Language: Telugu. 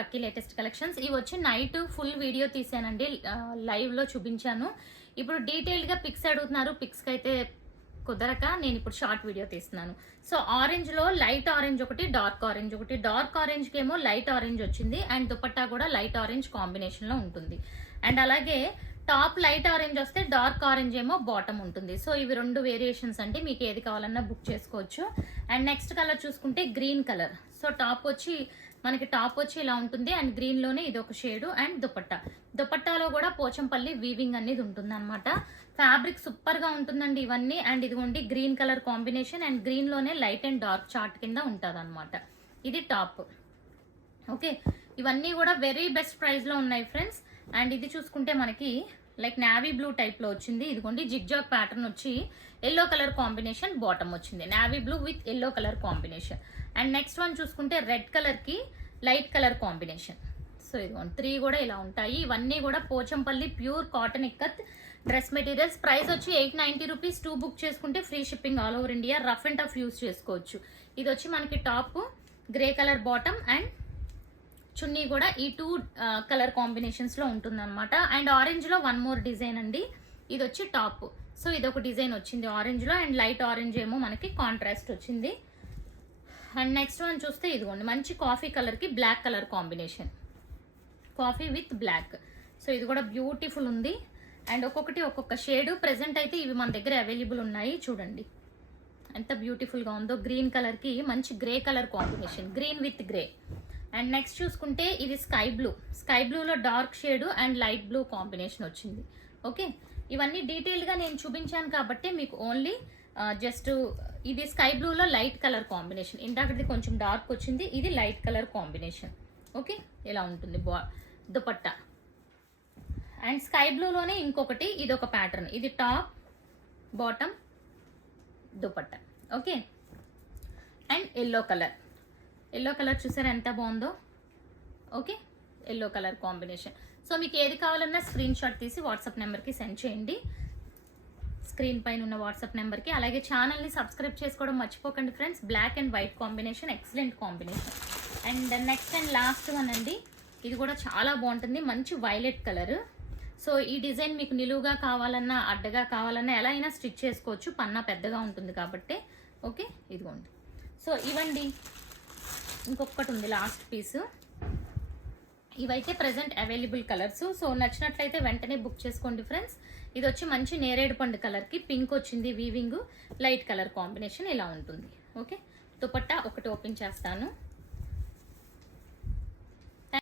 Lucky latest collections. ఇవి వచ్చి నైట్ ఫుల్ వీడియో తీసానండి, లైవ్ లో చూపించాను. ఇప్పుడు డీటెయిల్డ్ గా పిక్స్ అడుగుతున్నారు, పిక్స్ కి అయితే కుదరక నేను ఇప్పుడు షార్ట్ వీడియో తీస్తున్నాను. సో ఆరెంజ్ లో లైట్ ఆరెంజ్ ఒకటి, డార్క్ ఆరెంజ్ ఒకటి. డార్క్ ఆరెంజ్ కి ఏమో లైట్ ఆరెంజ్ వచ్చింది అండ్ దుపట్టా కూడా లైట్ ఆరెంజ్ కాంబినేషన్ లో ఉంటుంది. అండ్ అలాగే టాప్ లైట్ ఆరెంజ్ వస్తే డార్క్ ఆరెంజ్ ఏమో బాటమ్ ఉంటుంది. సో ఇవి రెండు వేరియేషన్స్ అండి, మీకు ఏది కావాలన్నా బుక్ చేసుకోవచ్చు. అండ్ నెక్స్ట్ కలర్ చూసుకుంటే గ్రీన్ కలర్. సో టాప్ వచ్చి ఇలా ఉంటుంది అండ్ గ్రీన్ లోనే ఇది ఒక షేడ్. అండ్ దుపట్టాలో కూడా పోచంపల్లి వీవింగ్ అనేది ఉంటుంది అనమాట. ఫ్యాబ్రిక్ సూపర్ గా ఉంటుందండి ఇవన్నీ. అండ్ ఇదిగోండి green colour combination and green లోనే లైట్ అండ్ డార్క్ చార్ట్ కింద ఉంటుంది అనమాట. ఇది టాప్. ఓకే, ఇవన్నీ కూడా వెరీ బెస్ట్ ప్రైస్ లో ఉన్నాయి ఫ్రెండ్స్. అండ్ ఇది చూసుకుంటే మనకి లైక్ నావీ బ్లూ టైప్ లో వచ్చింది. ఇదిగోండి జిగ్జాగ్ ప్యాటర్న్ వచ్చి ఎల్లో కలర్ కాంబినేషన్ బాటమ్ వచ్చింది, navy blue with yellow colour combination. And next one చూసుకుంటే రెడ్ కలర్ కి లైట్ కలర్ కాంబినేషన్. సో ఇదిగోండి 3 కూడా ఇలా ఉంటాయి. ఇవన్నీ కూడా Pochampally pure cotton ikat dress materials. Price వచ్చి 890 రూపీస్. 2 బుక్ చేసుకుంటే free shipping all over India. Rough and tough use చేసుకోవచ్చు. ఇది వచ్చి మనకి top grey colour bottom and chunni కూడా ఈ 2 కలర్ కాంబినేషన్స్ లో ఉంటుంది అనమాట. అండ్ ఆరెంజ్ లో 1 మోర్ డిజైన్ అండి. ఇది వచ్చి టాప్. సో ఇది ఒక డిజైన్ వచ్చింది ఆరెంజ్ లో అండ్ లైట్ ఆరెంజ్ ఏమో మనకి కాంట్రాస్ట్ వచ్చింది. అండ్ నెక్స్ట్ వన్ చూస్తే ఇదిగోండి మంచి కాఫీ కలర్ కి black colour combination, coffee with black. So ఇది కూడా బ్యూటిఫుల్ ఉంది. అండ్ ఒక్కొక్కటి ఒక్కొక్క షేడ్. ప్రెసెంట్ అయితే ఇవి మన దగ్గర అవైలబుల్ ఉన్నాయి. చూడండి ఎంత బ్యూటిఫుల్ గా ఉందో. గ్రీన్ కలర్ కి మంచి grey colour combination, green with grey. And next చూసుకుంటే ఇది స్కై బ్లూలో dark shade and light blue combination వచ్చింది. ఓకే, ఇవన్నీ డీటెయిల్డ్ గా నేను చూపించాను కాబట్టి మీకు ఓన్లీ జస్ట్ ఇది స్కై బ్లూలో లైట్ కలర్ కాంబినేషన్. ఇందాకది కొంచెం డార్క్ వచ్చింది, ఇది లైట్ కలర్ కాంబినేషన్. ఓకే, ఇలా ఉంటుంది దుపట్టా. అండ్ స్కై బ్లూలోనే ఇంకొకటి, ఇది ఒక ప్యాటర్న్. ఇది top bottom dupatta. Okay, and yellow colour చూసారా ఎంత బాగుందో. Okay, yellow colour combination. So మీకు ఏది కావాలన్నా స్క్రీన్ షాట్ తీసి వాట్సాప్ నెంబర్కి సెండ్ చేయండి, స్క్రీన్ పైన ఉన్న వాట్సాప్ నెంబర్కి. అలాగే ఛానల్ని సబ్స్క్రైబ్ చేసుకోవడం మర్చిపోకండి friends. Black and white combination, excellent combination. And next and last one అండి, ఇది కూడా చాలా బాగుంటుంది, మంచి వైలెట్ కలర్. సో ఈ డిజైన్ మీకు నిలువుగా కావాలన్నా అడ్డగా కావాలన్నా ఎలా అయినా స్టిచ్ చేసుకోవచ్చు, పన్నా పెద్దగా ఉంటుంది కాబట్టి. ఓకే, ఇదిగోండి. సో ఇవండి, ఇంకొకటి ఉంది లాస్ట్ పీస్. ఇవైతే ప్రెసెంట్ అవైలబుల్ కలర్స్. సో నచ్చినట్లయితే వెంటనే బుక్ చేసుకోండి ఫ్రెండ్స్. ఇది వచ్చి మంచి నేరేడు పండు కలర్ కి పింక్ వచ్చింది, వీవింగ్ లైట్ కలర్ కాంబినేషన్ ఇలా ఉంటుంది. ఓకే, దుపట్టా ఒకటి ఓపెన్ చేస్తాను.